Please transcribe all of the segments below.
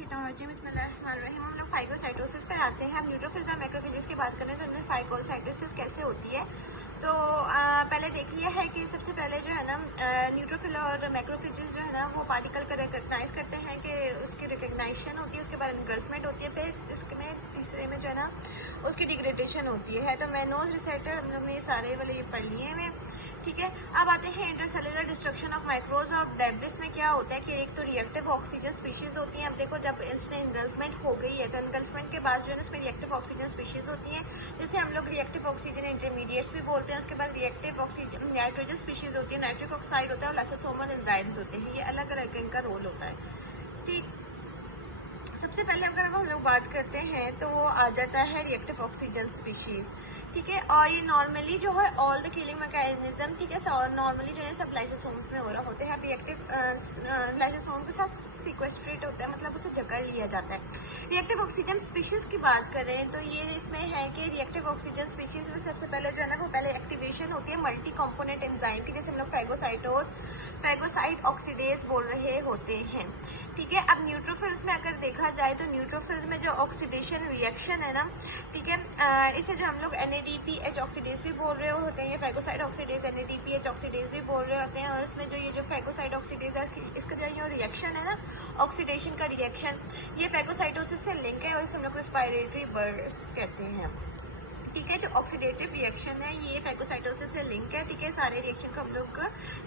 बिस्मिल्लाहिर्रहमानिर्रहीम। हम लोग फाइगोसाइटोसिस पर आते हैं। हम न्यूट्रोफिल्स और मैक्रोफेजेस की बात करें तो उनमें फाइगोसाइटोसिस कैसे होती है। तो पहले देख लिया है कि सबसे पहले जो है ना न्यूट्रोफिल और मैक्रोफेजेस जो है ना वो पार्टिकल का रिकग्नाइज करते हैं कि उसकी रिकग्नाइजेशन होती है, उसके बाद इनगल्फमेंट होती है, फिर उसमें तीसरे में जो है ना उसकी डिग्रेडेशन होती है। तो मैनोज रिसेप्टर हम लोग ने ये सारे वाले ये पढ़ लिए हैं, ठीक है। अब आते हैं इंटरसेलुलर डिस्ट्रक्शन ऑफ माइक्रोज और डेब्रिस में क्या होता है कि एक तो रिएक्टिव ऑक्सीजन स्पीशीज होती हैं। अब देखो जब इसमें इनगल्फमेंट हो गई है तो इनगल्फमेंट के बाद जो है इसमें रिएक्टिव ऑक्सीजन स्पीशीज होती हैं, जिसे हम लोग रिएक्टिव ऑक्सीजन इंटरमीडिएट्स भी बोलते हैं। उसके बाद रिएक्टिव ऑक्सीजन नाइट्रोजन स्पीशीज होती है, नाइट्रिक ऑक्साइड होता है और लाइसोसोमल एंजाइम्स होते हैं। ये अलग अलग इनका रोल होता है, ठीक। सबसे पहले अगर हम लोग बात करते हैं तो वो आ जाता है रिएक्टिव ऑक्सीजन स्पीशीज, ठीक है। और ये नॉर्मली जो है ऑल द किलिंग मैकेनिज्म, ठीक है, नॉर्मली जो है सब लाइसोसोम्स में हो रहा होते हैं। रिएक्टिव लाइसोसोम के साथ सीक्वेस्ट्रेट होता है, मतलब उसे जकड़ लिया जाता है। रिएक्टिव ऑक्सीजन स्पीशीज की बात करें तो ये इसमें है कि रिएक्टिव ऑक्सीजन स्पीशीज में सबसे पहले जो है ना वो पहले एक्टिवेशन होती है मल्टी कॉम्पोनेंट एंजाइम की, जैसे हम लोग फैगोसाइट ऑक्सीडेज बोल रहे होते हैं, ठीक है। अब न्यूट्रोफिल्स में अगर देखा जाए तो न्यूट्रोफिल्स में जो ऑक्सीडेशन रिएक्शन है ना, ठीक है, इसे जो हम लोग NADPH ऑक्सीडेज भी बोल रहे होते हैं, ये फैगोसाइट ऑक्सीडेज NADPH ऑक्सीडेज भी बोल रहे होते हैं। और इसमें जो ये जो फैगोसाइट ऑक्सीडेज है इसका जो ये रिएक्शन है ना ऑक्सीडेशन का रिएक्शन, ये फैगोसाइटोसिस से लिंक है और इसे हम लोग रेस्पिरेटरी बर्स्ट कहते हैं, ठीक है। जो ऑक्सीडेटिव रिएक्शन है ये फैगोसाइटोसिस से लिंक है, ठीक है। सारे रिएक्शन को हम लोग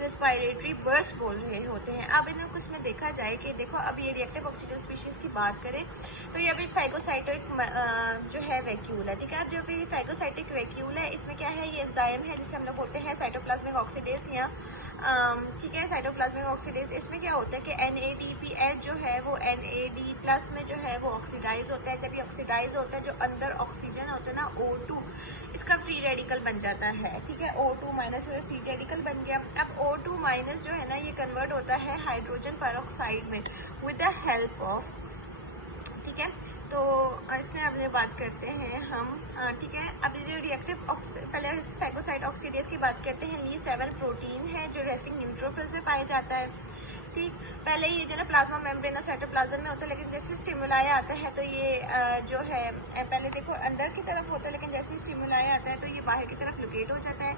रेस्पिरेटरी बर्स्ट बोल रहे होते हैं। अब इन्हें कुछ में देखा जाए कि देखो अब ये रिएक्टिव ऑक्सीजन स्पीशीज की बात करें तो ये अभी फैगोसाइटिक जो है वैक्यूल है, ठीक है। अब जो भी फैगोसाइटिक वैक्यूल है इसमें क्या है, ये एंजाइम है जिसे हम लोग बोलते हैं साइटोप्लाज्मिक ऑक्सीडेज या ठीक है साइटोप्लाज्मिक ऑक्सीडेज। इसमें क्या होता है कि NADPH जो है वो NAD+ में जो है वो ऑक्सीडाइज होता है। जब ये ऑक्सीडाइज होता है जो अंदर ऑक्सीजन होता है ना O2, इसका फ्री रेडिकल बन जाता है, ठीक है। O2- में फ्री रेडिकल बन गया। अब O2- जो है ना ये कन्वर्ट होता है हाइड्रोजन पेरोक्साइड में विद द हेल्प ऑफ, ठीक है। तो इसमें अब ये बात करते हैं हम, ठीक है। अब जो रिएक्टिव पहले फैगोसाइट ऑक्सीडेज की बात करते हैं। ये 7 प्रोटीन है जो रेस्टिंग न्यूट्रोफिल्स में पाया जाता है, ठीक। पहले ये जो ना प्लाज्मा मेम्ब्रेन और साइटोप्लाज्म में होता है, लेकिन जैसे स्टिमुलाई आता है तो ये जो है पहले देखो अंदर की तरफ होता है, लेकिन जैसे स्टिमुलाई आता है तो ये बाहर की तरफ लोकेट हो जाता है।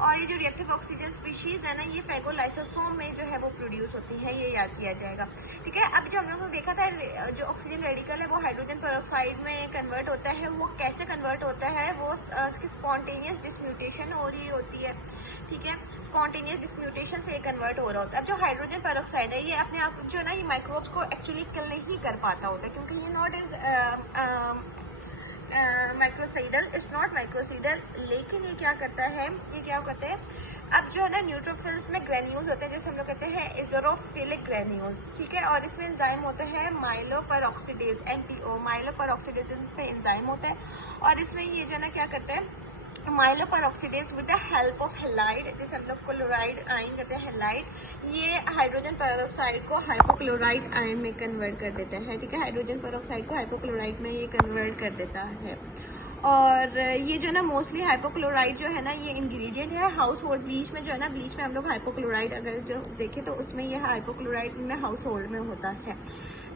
और ये जो रिएक्टिव ऑक्सीजन स्पीशीज है ना ये फैगोलाइसोसोम में जो है वो प्रोड्यूस होती है, ये याद किया जाएगा, ठीक है। अब जो हम लोगों ने देखा था जो ऑक्सीजन रेडिकल है वो हाइड्रोजन पेरोक्साइड में कन्वर्ट होता है। वो कैसे कन्वर्ट होता है, वो उसकी स्पॉन्टेनियस डिसम्यूटेशन हो रही होती है, ठीक है। स्पॉन्टेनियस डिसम्यूटेशन से ये कन्वर्ट हो रहा होता है। अब जो हाइड्रोजन पेरोक्साइड है ये अपने आप जो ना ये माइक्रोब्स को एक्चुअली किल नहीं कर पाता होता है, क्योंकि ये नॉट इज माइक्रोसाइडल, इट्स नॉट माइक्रोसाइडल। लेकिन ये क्या करता है, ये क्या करते हैं, अब जो है ना न्यूट्रोफिल्स में ग्रेन्यूल्स होते हैं, जैसे हम लोग कहते हैं इजोरोफिलिक ग्रेन्यूल्स, ठीक है। और इसमें एंजाइम होता है माइलोपेरोक्सीडेज MPO, माइलोपेरोक्सीडेज पे एंजाइम होता है। और इसमें ये जो है ना क्या करता है माइलोपेरोक्सीडेज with the help of halide, जैसे हम लोग क्लोराइड आयन कहते हैं हेलाइड, ये हाइड्रोजन पेरोक्साइड को हाइपोक्लोराइड आयन में कन्वर्ट कर देता है, ठीक है। हाइड्रोजन पेरोक्साइड को हाइपोक्लोराइड में ये कन्वर्ट कर देता है। और ये जो ना मोस्टली हाइपोक्लोराइड जो है ना ये इंग्रेडिएंट है हाउस होल्ड ब्लीच में, जो है ना ब्लीच में हम लोग हाइपोक्लोराइड अगर जो देखें तो उसमें ये हाइपोक्लोराइड में हाउस होल्ड में होता है।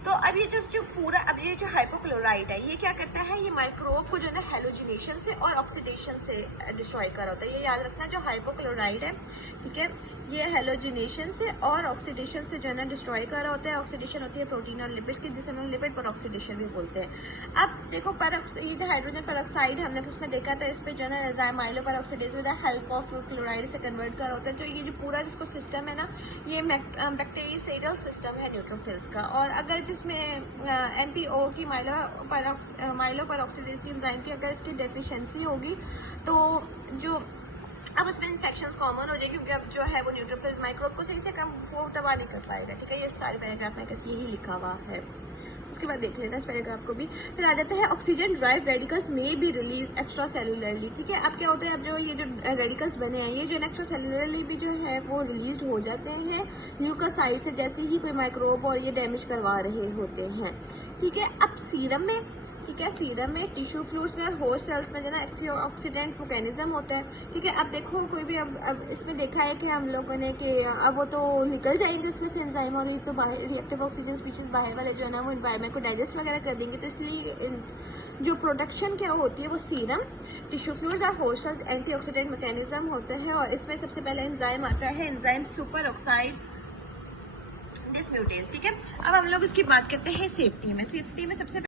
तो अब ये जो पूरा अब ये जो हाइपोक्लोराइड है ये क्या करता है, ये माइक्रोब को जो है ना हेलोजिनेशन से और ऑक्सीडेशन से डिस्ट्रॉय कर होता है। ये याद रखना जो हाइपोक्लोराइड है, ठीक है, ये हेलोजिनेशन से और ऑक्सीडेशन से जो है ना डिस्ट्रॉय कर रहा होता है। ऑक्सीडेशन होती है प्रोटीन और लिपिड्स की, जिसे हम लिपिड पेरोक्सीडेशन भी बोलते हैं। अब देखो ये जो हाइड्रोजन पेरोक्साइड हमने उसमें देखा था, इस पर जो है ना माइलोपेरोक्सीडेज with the help of chloride से कन्वर्ट कर होता है। जो ये जो पूरा जिसको सिस्टम है ना ये बैक्टीरियाइडल सिस्टम है न्यूट्रोफिल्स का। और अगर जिसमें MPO की माइलोपेरोक्सीडेज की एंजाइम की अगर इसकी डेफिशिएंसी होगी तो जो अब उसमें इन्फेक्शंस कॉमन हो जाएगी, क्योंकि अब जो है वो न्यूट्रोफिल्स माइक्रोब को सही से कम वो दबा नहीं कर पाएगा, ठीक है। ये सारे पैराग्राफ में कैसे यही लिखा हुआ है, उसके बाद देख लेना इस पैराग्राफ को भी। फिर आ जाता है ऑक्सीजन ड्राइव रेडिकल्स में बी रिलीज एक्स्ट्रा सेलुलरली, ठीक है। अब क्या होता है, अब जो ये जो रेडिकल्स बने हैं ये जो एक्स्ट्रा सेलुलरली भी जो है वो रिलीज हो जाते हैं ल्यूकोसाइट से, जैसे ही कोई माइक्रोब और ये डैमेज करवा रहे होते हैं, ठीक है। अब सीरम में ठीक है। सीरम में, टिश्यू फ्लूइड्स में और होस्ट सेल्स में जो ना एंटीऑक्सीडेंट मैकेनिज्म होता है। ठीक है। अब देखो कोई भी अब इसमें देखा है कि हम लोगों ने कि अब वो तो निकल जाएंगे उसमें से एंजाइम, और ये तो बाहर रिएक्टिव ऑक्सीजन स्पीशीज बाहर वाले जो है ना वो एनवायरनमेंट को डाइजेस्ट वगैरह कर देंगे। तो इसलिए जो प्रोडक्शन क्या होती है वो सीरम, टिश्यू फ्लूइड्स और होस्ट सेल्स एंटीऑक्सीडेंट मैकेनिज्म होता है। और इसमें सबसे पहले एंजाइम आता है, एंजाइम सुपर ऑक्साइड डिसम्यूटेज। ठीक है। अब हम लोग इसकी बात करते हैं सेफ्टी में। सेफ्टी में सबसे